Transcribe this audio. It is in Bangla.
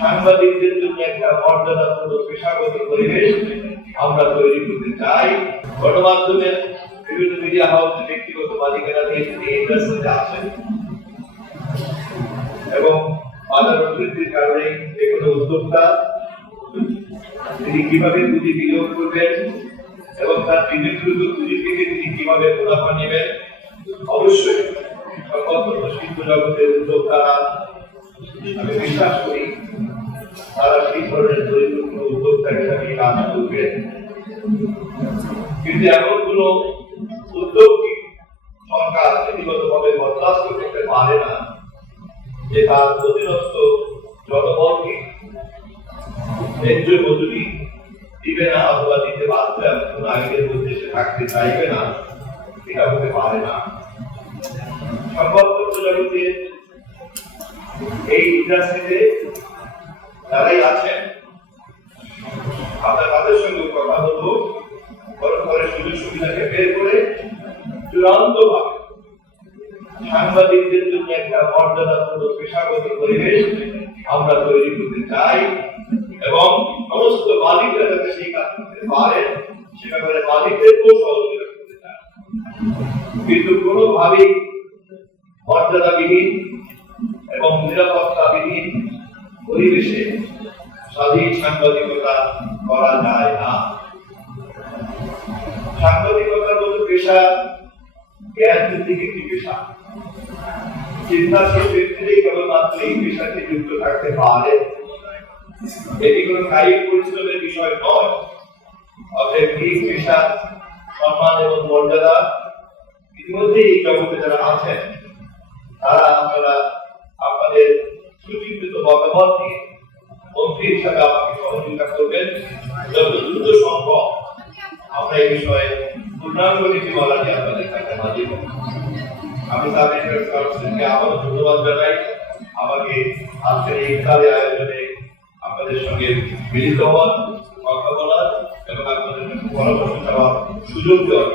সাংবাদিকদের জন্য একটা মর্যাদাপূর্ণ পেশাগত পরিবেশ আমরা তৈরি করতে চাই। গণমাধ্যমের বিভিন্ন মিডিয়া হাউস ব্যক্তিগত মালিকানা নিয়ে এই ইন্ডাস্ট্রিতে আছেন এবং বাজার প্রবৃদ্ধির কারণে যেকোনো উদ্যোক্তা তিনি কিভাবে পুঁজি বিনিয়োগ করবেন এবং তার বিনিয়োগকৃত পুঁজি থেকে তিনি কিভাবে মুনাফা নেবেন, অবশ্যই সংবাদপত্র শিল্প জগতের উদ্যোক্তারা আমি বিশ্বাস করি তারা সেই ধরনের পরিপূর্ণ উদ্যোক্তা হিসাবে কাজ করবেন। কিন্তু এমন কোন উদ্যোগকে সরকার নীতিগতভাবে বরদাস্ত করতে পারে না যে তার অধীনস্থ জনবলকে ন্যায্য মজুরি দিবে না অথবা দিতে বাধ্য এমন কোন আইনের মধ্যে সে থাকতে চাইবে না, এটা হতে পারে না। সংবাদপত্র জগতে এই ইন্ডাস্ট্রিতে যারাই আছেন আমরা তাদের সঙ্গে কথা বলবো, পরে সুযোগ সুবিধাকে বের করে চূড়ান্ত ভাবে সাংবাদিকদের জন্য একটা মর্যাদাপূর্ণ পেশাগত পরিবেশ আমরা তৈরি করতে চাই এবং সমস্ত মালিকরা যাতে সেই কাজ করতে পারেন সে ব্যাপারে মালিকদেরকেও সহযোগিতা করতে চাই। কিন্তু কোনোভাবেই মর্যাদাবিহীন এবং নিরাপত্তাবিহীন পরিবেশে স্বাধীন সাংবাদিকতা করা যায় না। সাংবাদিকতার মতো পেশা জ্ঞান ভিত্তিক একটি পেশা। চিন্তাশীল ব্যক্তিরাই কেবলমাত্র এই পেশাতে যুক্ত থাকতে পারে। এটি কোনো কায়িক পরিশ্রমের বিষয় নয়। অতএব এই পেশার সম্মান এবং মর্যাদা ইতিমধ্যে এই জগতে যারা আছেন তারা আপনারা আপনাদের সুচিন্তিত মতামত নিয়ে মন্ত্রী হিসাবে আমাকে সহযোগিতা করবেন। যত দ্রুত সম্ভব আমরা এই বিষয়ে পূর্ণাঙ্গ নীতিমালা নিয়ে আপনাদের কাছে হাজির হব। আমি তাদেরকে আবারও ধন্যবাদ জানাই আমাকে আজকের এই ইফতারি আয়োজনে আপনাদের সঙ্গে মিলিত হওয়ার, কথা বলার এবং আপনাদের পরামর্শ দেওয়ার সুযোগ দেওয়ার।